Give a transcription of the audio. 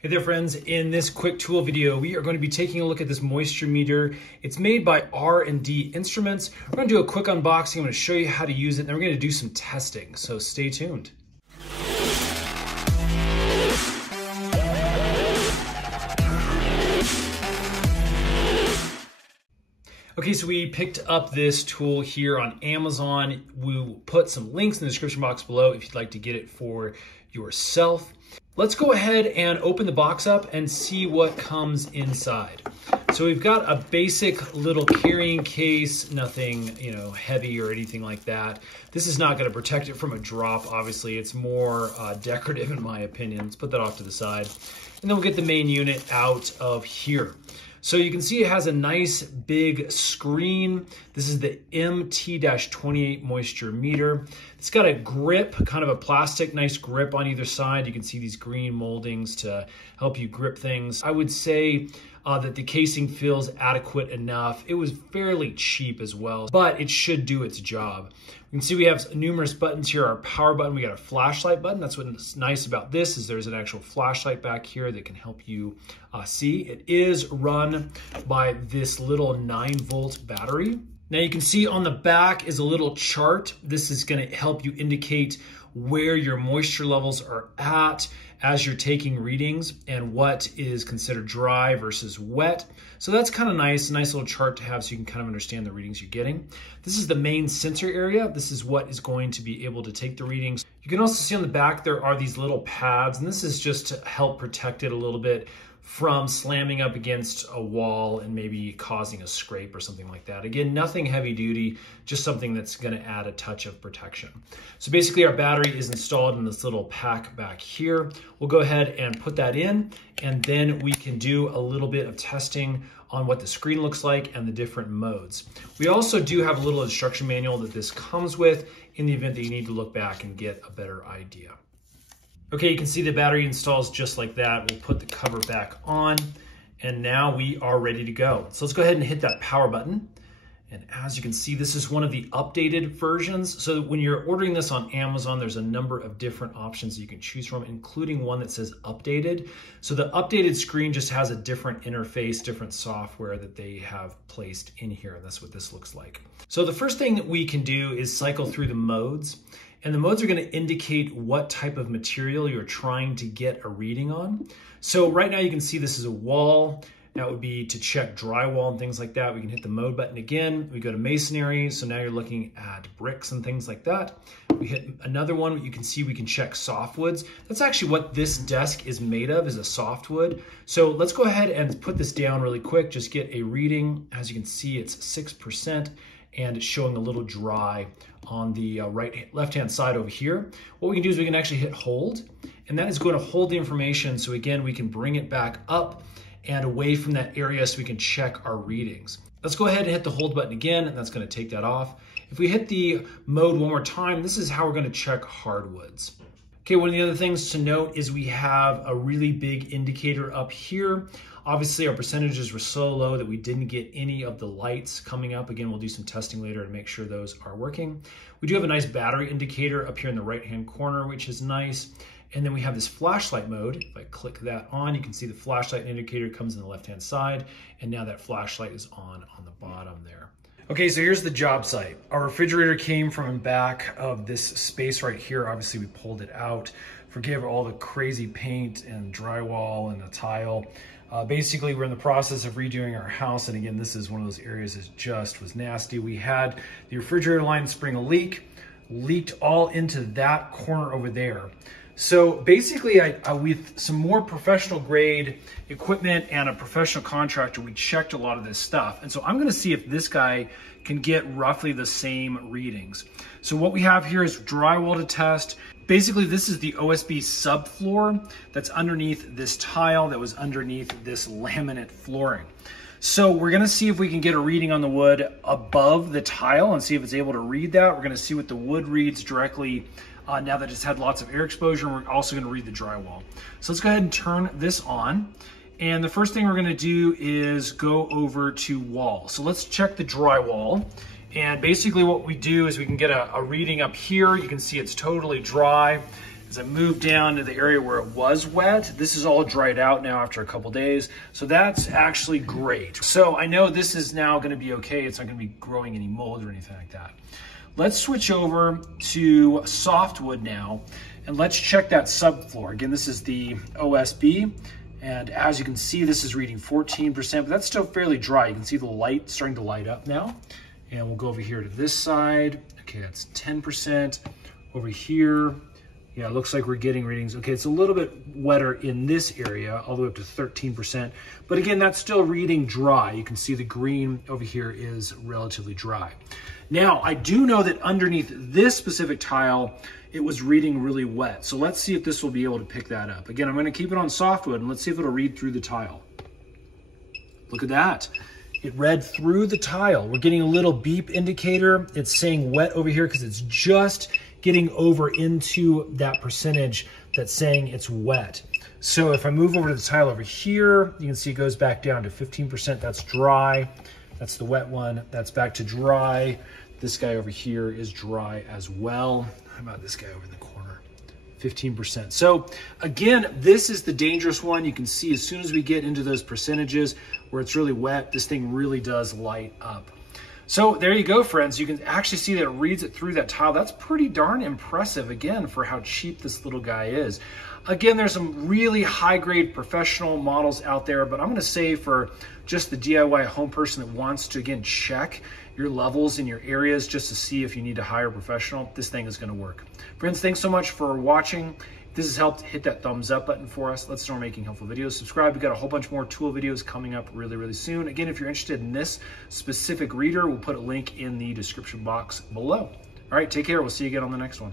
Hey there friends, in this quick tool video, we are going to be taking a look at this moisture meter. It's made by R&D Instruments. We're going to do a quick unboxing. I'm going to show you how to use it, and then we're going to do some testing, so stay tuned. Okay, so we picked up this tool here on Amazon. We'll put some links in the description box below if you'd like to get it for yourself. Let's go ahead and open the box up and see what comes inside. So we've got a basic little carrying case, nothing, heavy or anything like that. This is not going to protect it from a drop, obviously. It's more decorative in my opinion. Let's put that off to the side. And then we'll get the main unit out of here. So you can see it has a nice big screen. This is the MT-28 moisture meter. It's got a grip, kind of a plastic, nice grip on either side. You can see these green moldings to help you grip things. I would say that the casing feels adequate enough. It was fairly cheap as well, but it should do its job. You can see we have numerous buttons here. Our power button, we got a flashlight button. That's what's nice about this is there's an actual flashlight back here that can help you see. It is run by this little 9-volt battery. Now you can see on the back is a little chart. This is going to help you indicate where your moisture levels are at as you're taking readings and what is considered dry versus wet. So that's kind of nice, a nice little chart to have so you can kind of understand the readings you're getting. This is the main sensor area. This is what is going to be able to take the readings. You can also see on the back there are these little pads, and this is just to help protect it a little bit from slamming up against a wall and maybe causing a scrape or something like that. Again, nothing heavy duty, just something that's gonna add a touch of protection. So basically our battery is installed in this little pack back here. We'll go ahead and put that in, and then we can do a little bit of testing on what the screen looks like and the different modes. We also do have a little instruction manual that this comes with in the event that you need to look back and get a better idea. Okay, you can see the battery installs just like that. We'll put the cover back on, and now we are ready to go. So let's go ahead and hit that power button. And as you can see, this is one of the updated versions. So when you're ordering this on Amazon, there's a number of different options you can choose from, including one that says updated. So the updated screen just has a different interface, different software that they have placed in here. And that's what this looks like. So the first thing that we can do is cycle through the modes. And the modes are going to indicate what type of material you're trying to get a reading on. So right now you can see this is a wall. That would be to check drywall and things like that. We can hit the mode button again. We go to masonry. So now you're looking at bricks and things like that. We hit another one. You can see we can check softwoods. That's actually what this desk is made of, is a softwood. So let's go ahead and put this down really quick. Just get a reading. As you can see, it's 6%. And it's showing a little dry on the left-hand side over here. What we can do is we can actually hit hold, and that is going to hold the information. So again, we can bring it back up and away from that area so we can check our readings. Let's go ahead and hit the hold button again, and that's going to take that off. If we hit the mode one more time, this is how we're going to check hardwoods. Okay, one of the other things to note is we have a really big indicator up here. Obviously, our percentages were so low that we didn't get any of the lights coming up. Again, we'll do some testing later to make sure those are working. We do have a nice battery indicator up here in the right-hand corner, which is nice. And then we have this flashlight mode. If I click that on, you can see the flashlight indicator comes in the left-hand side, and now that flashlight is on the bottom there. Okay, so here's the job site. Our refrigerator came from the back of this space right here. Obviously, we pulled it out. Forgive all the crazy paint and drywall and the tile. Basically, we're in the process of redoing our house. And again, this is one of those areas that just was nasty. We had the refrigerator line spring a leaked all into that corner over there. So basically, with some more professional grade equipment and a professional contractor, we checked a lot of this stuff. And so I'm gonna see if this guy can get roughly the same readings. So what we have here is drywall to test. Basically, this is the OSB subfloor that's underneath this tile that was underneath this laminate flooring. So we're gonna see if we can get a reading on the wood above the tile and see if it's able to read that. We're gonna see what the wood reads directly now that it's had lots of air exposure, and we're also gonna read the drywall. So let's go ahead and turn this on. And the first thing we're gonna do is go over to wall. So let's check the drywall. And basically what we do is we can get a reading up here. You can see it's totally dry. As I move down to the area where it was wet, this is all dried out now after a couple days. So that's actually great. So I know this is now gonna be okay. It's not gonna be growing any mold or anything like that. Let's switch over to softwood now, and let's check that subfloor. Again, this is the OSB, and as you can see, this is reading 14%, but that's still fairly dry. You can see the light starting to light up now. And we'll go over here to this side. Okay, that's 10%. Over here, yeah, it looks like we're getting readings. Okay, it's a little bit wetter in this area, all the way up to 13%. But again, that's still reading dry. You can see the green over here is relatively dry. Now, I do know that underneath this specific tile, it was reading really wet. So let's see if this will be able to pick that up. Again, I'm gonna keep it on softwood and let's see if it'll read through the tile. Look at that. It read through the tile. We're getting a little beep indicator. It's saying wet over here because it's just getting over into that percentage that's saying it's wet. So if I move over to the tile over here, you can see it goes back down to 15%. That's dry. That's the wet one. That's back to dry. This guy over here is dry as well. How about this guy over in the corner? 15%. So again, this is the dangerous one. You can see as soon as we get into those percentages where it's really wet, this thing really does light up. So there you go, friends. You can actually see that it reads it through that tile. That's pretty darn impressive, again, for how cheap this little guy is. Again, there's some really high-grade professional models out there, but I'm gonna say for just the DIY home person that wants to, again, check your levels in your areas just to see if you need to hire a professional, this thing is gonna work. Friends, thanks so much for watching. If this has helped, hit that thumbs up button for us. Let's start making helpful videos. Subscribe. We've got a whole bunch more tool videos coming up really, really soon. Again, if you're interested in this specific reader, we'll put a link in the description box below. All right, take care. We'll see you again on the next one.